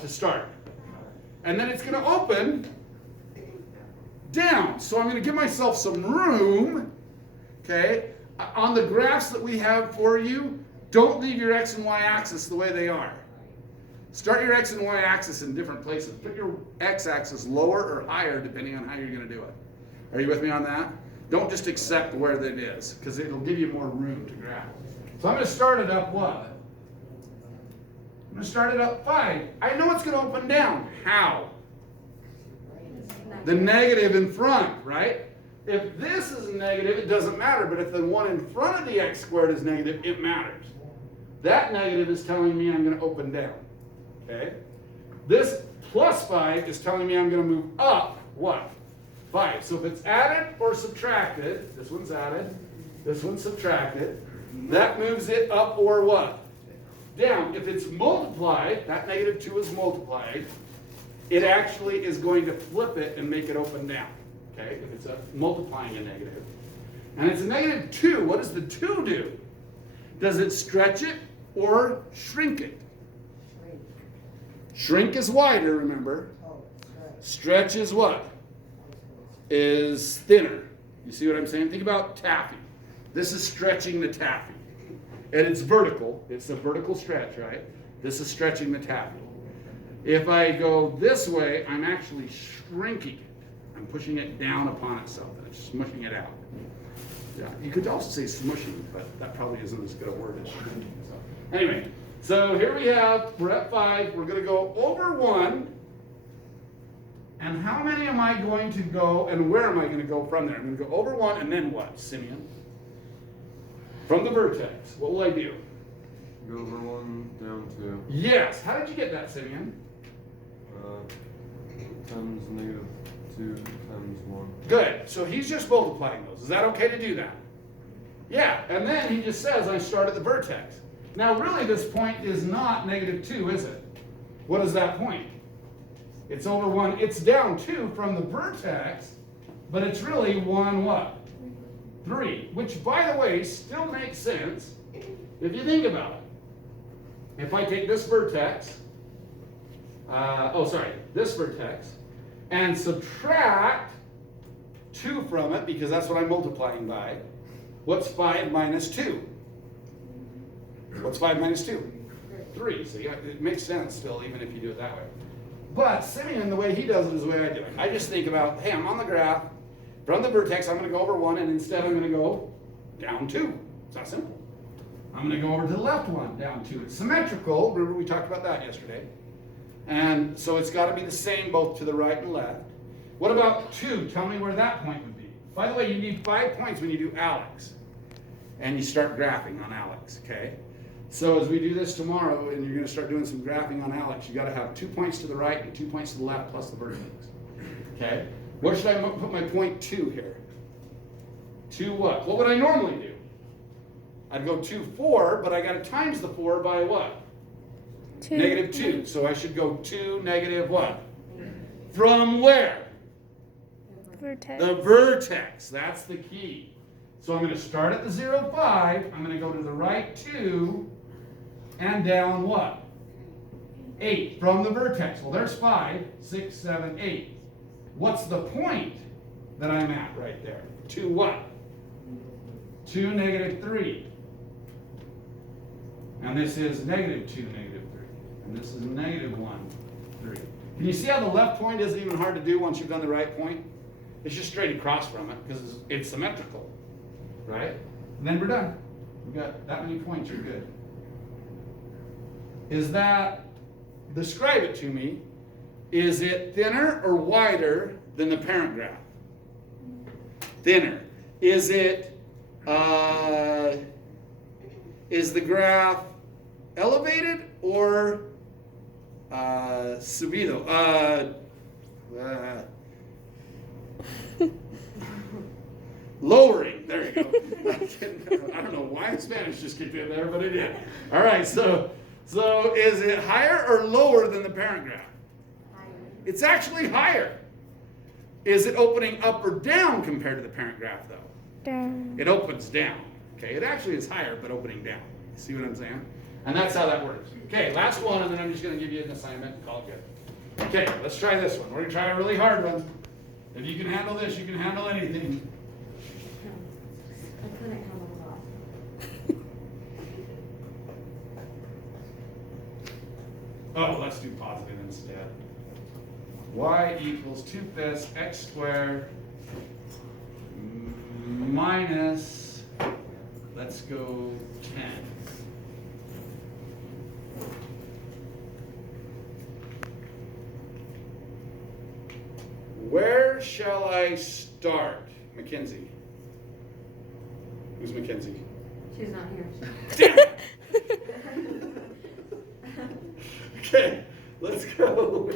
to start. And then it's going to open down. So I'm going to give myself some room, okay? On the graphs that we have for you, don't leave your x and y axis the way they are. Start your x and y axis in different places. Put your x axis lower or higher depending on how you're going to do it. Are you with me on that? Don't just accept where that is, because it'll give you more room to graph. So I'm going to start it up what? I'm going to start it up 5. I know it's going to open down. How? The negative in front, right? If this is negative, it doesn't matter. But if the one in front of the x squared is negative, it matters. That negative is telling me I'm going to open down. Okay? This plus 5 is telling me I'm going to move up what? 5. So if it's added or subtracted, this one's added, this one's subtracted, that moves it up or what? Down. If it's multiplied, that negative 2 is multiplied, it actually is going to flip it and make it open down. Okay? If it's multiplying a negative. And it's a negative 2. What does the 2 do? Does it stretch it or shrink it? Shrink is wider, remember. Stretch is what? Is thinner. You see what I'm saying? Think about taffy. This is stretching the taffy. And it's vertical. It's a vertical stretch, right? This is stretching the taffy. If I go this way, I'm actually shrinking it. I'm pushing it down upon itself and it's smushing it out. Yeah, you could also say smushing, but that probably isn't as good a word as shrinking. So, anyway, so here we have, we're at 5. We're going to go over 1. And how many am I going to go, and where am I going to go from there? I'm going to go over 1, and then what, Simeon? From the vertex, what will I do? Go over 1, down 2. Yes. How did you get that, Simeon? Times negative 2 times 1. Good. So he's just multiplying those. Is that okay to do that? Yeah. And then he just says, I start at the vertex. Now, really, this point is not negative 2, is it? What is that point? It's over 1. It's down 2 from the vertex, but it's really 1 what? 3. Which, by the way, still makes sense if you think about it. If I take this vertex, this vertex, and subtract 2 from it, because that's what I'm multiplying by, what's 5 minus 2? What's 5 minus 2? 3. So yeah, it makes sense still, even if you do it that way. But Simeon, the way he does it is the way I do it. I just think about, hey, I'm on the graph. From the vertex, I'm going to go over 1, and instead I'm going to go down 2. It's that simple. I'm going to go over to the left 1, down 2. It's symmetrical. Remember we talked about that yesterday. And so it's got to be the same both to the right and left. What about 2? Tell me where that point would be. By the way, you need 5 points when you do Alex. And you start graphing on Alex, okay? So as we do this tomorrow, and you're going to start doing some graphing on Alex, you got to have 2 points to the right and 2 points to the left plus the vertex. Okay? Where should I put my point 2 here? 2 what? What would I normally do? I'd go 2, 4, but I got to times the 4 by what? 2. Negative 2. So I should go 2 negative what? From where? Vertex. The vertex. That's the key. So I'm going to start at the 0, 5. I'm going to go to the right 2 and down what? 8 from the vertex. Well, there's 5, 6, 7, 8. What's the point that I'm at right there? 2 what? 2, negative 3. And this is negative 2, negative 3. And this is negative 1, 3. Can you see how the left point isn't even hard to do once you've done the right point? It's just straight across from it because it's symmetrical. Right? And then we're done. We've got that many points, you're good. Is that, describe it to me, is it thinner or wider than the parent graph? Thinner. Is it, is the graph elevated or subido? Lowering. There you go. I don't know why Spanish just kicked in there, but it did. All right, so is it higher or lower than the parent graph? Higher. It's actually higher. Is it opening up or down compared to the parent graph, though? Down. It opens down. Okay, it actually is higher, but opening down. You see what I'm saying? And that's how that works. Okay, last one, and then I'm just going to give you an assignment and call it good. Okay, let's try this one. We're going to try a really hard one. If you can handle this, you can handle anything. I couldn't handle that. Oh, let's do positive instead. Y equals 2/5 x squared minus, let's go 10. Where shall I start? Mackenzie. Who's Mackenzie? She's not here. Okay, let's go.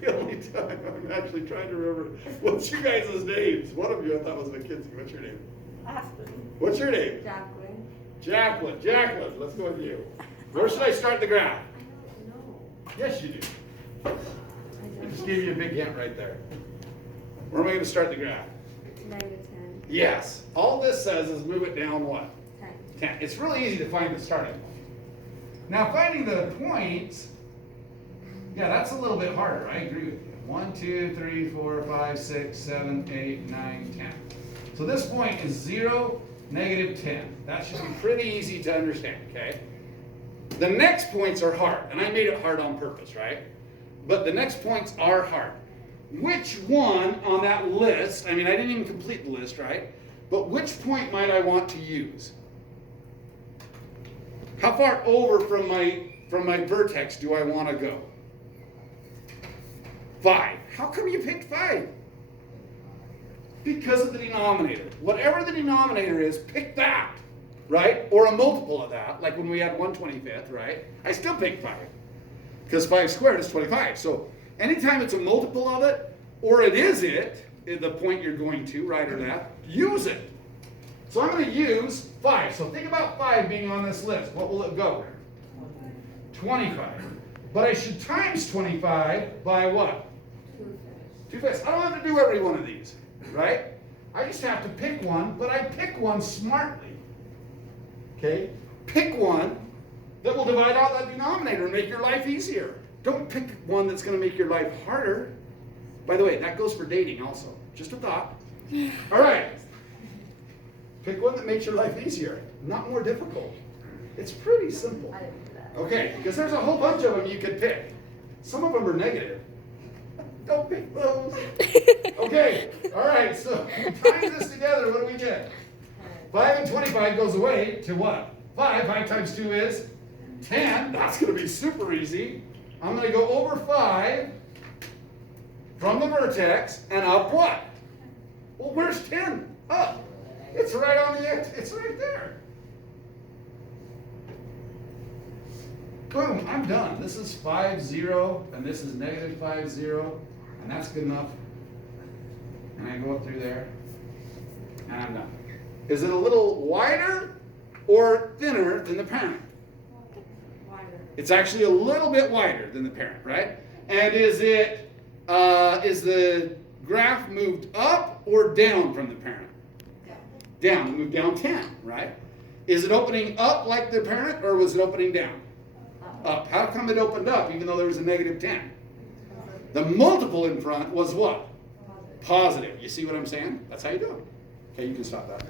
The only time I'm actually trying to remember, what's your guys' names? One of you I thought was Mackenzie. What's your name? Aspen. What's your name? Jacqueline. Jacqueline. Jacqueline, let's go with you. Where should I start the graph? I don't know. Yes, you do. I I don't just know. gave you a big hint right there. Where am I going to start the graph? -10. Yes. All this says is move it down what? 10. 10. It's really easy to find the starting point. Now finding the points, yeah, that's a little bit harder. I agree with you. 1, 2, 3, 4, 5, 6, 7, 8, 9, 10. So this point is 0, -10. That should be pretty easy to understand, okay? The next points are hard, and I made it hard on purpose, right? But the next points are hard. Which one on that list, I mean, I didn't even complete the list, right? But which point might I want to use? How far over from my vertex do I want to go? 5. How come you picked 5? Because of the denominator. Whatever the denominator is, pick that, right? Or a multiple of that, like when we had 1/25th, right? I still picked 5. Because 5 squared is 25. So anytime it's a multiple of it, or it is the point you're going to, right or left, use it. So I'm going to use 5. So think about 5 being on this list. What will it go? 25. But I should times 25 by what? 2/5. I don't have to do every one of these, right? I just have to pick one, but I pick one smartly. Okay? Pick one that will divide out that denominator and make your life easier. Don't pick one that's going to make your life harder. By the way, that goes for dating also. Just a thought. All right. Pick one that makes your life easier, not more difficult. It's pretty simple. I didn't do that. Okay, because there's a whole bunch of them you could pick. Some of them are negative. Don't pick those. Okay, all right, so tying this together, what do we get? 5 and 25 goes away to what? 5. 5 times 2 is 10. That's going to be super easy. I'm going to go over 5 from the vertex and up what? Well, where's 10? Up. It's right on the edge. It's right there. Boom, I'm done. This is 5, 0, and this is -5, 0, and that's good enough. And I go up through there, and I'm done. Is it a little wider or thinner than the parent? Wider. It's actually a little bit wider than the parent, right? And is the graph moved up or down from the parent? Down. It moved down 10, right? Is it opening up like the parent, or was it opening down? Up. How come it opened up even though there was a -10? The multiple in front was what? Positive. You see what I'm saying? That's how you do it. Okay, you can stop that.